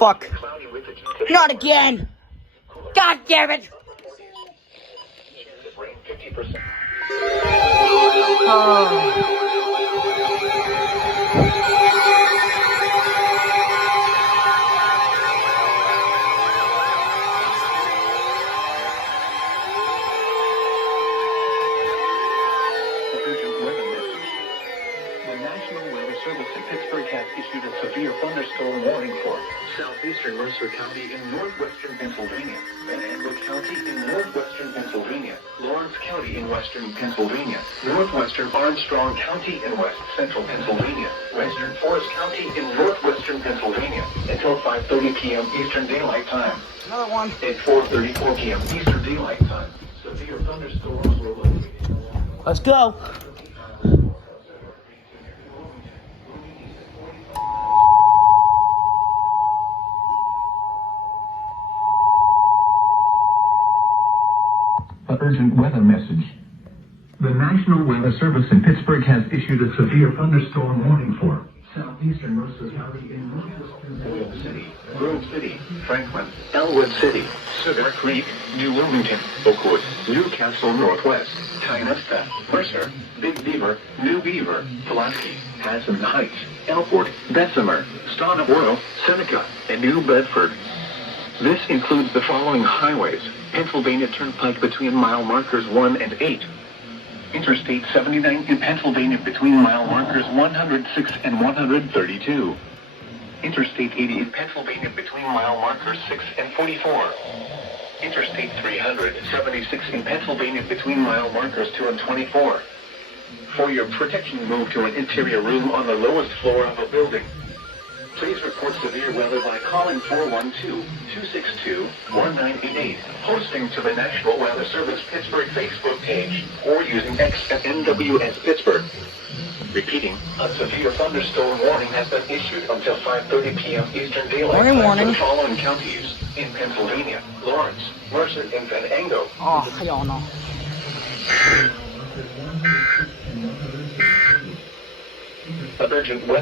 Fuck. Not again. God damn it. Oh. The National Weather Service in Pittsburgh has issued a severe thunderstorm warning for southeastern Mercer County in northwestern Pennsylvania, Van Andel County in northwestern Pennsylvania, Lawrence County in western Pennsylvania, northwestern Armstrong County in west central Pennsylvania, western Forest County in northwestern Pennsylvania, until 5:30 p.m. Eastern Daylight Time. Another one. At 4:34 p.m. Eastern Daylight Time, severe thunderstorms were located. Let's go. Urgent weather message. The National Weather Service in Pittsburgh has issued a severe thunderstorm warning for southeastern Mercer County in northwestern Oil City, Grove City, Franklin, Elwood City, Cedar Creek, New Wilmington, Oakwood, Newcastle Northwest, Tynesta, Mercer, Big Beaver, New Beaver, Pulaski, Hassan Heights, Elford, Bessemer, Stonnaboro, Seneca, and New Bedford. This includes the following highways: Pennsylvania Turnpike between mile markers 1 and 8. Interstate 79 in Pennsylvania between mile markers 106 and 132. Interstate 80 in Pennsylvania between mile markers 6 and 44. Interstate 376 in Pennsylvania between mile markers 2 and 24. For your protection, move to an interior room on the lowest floor of a building. Please report severe weather by calling 412-262-1988, posting to the National Weather Service Pittsburgh Facebook page, or using X at NWS Pittsburgh. Repeating, a severe thunderstorm warning has been issued until 5:30 p.m. Eastern Daylight Time for the following counties in Pennsylvania: Lawrence, Mercer, and Van Andel. Oh, hell no. Urgent weather.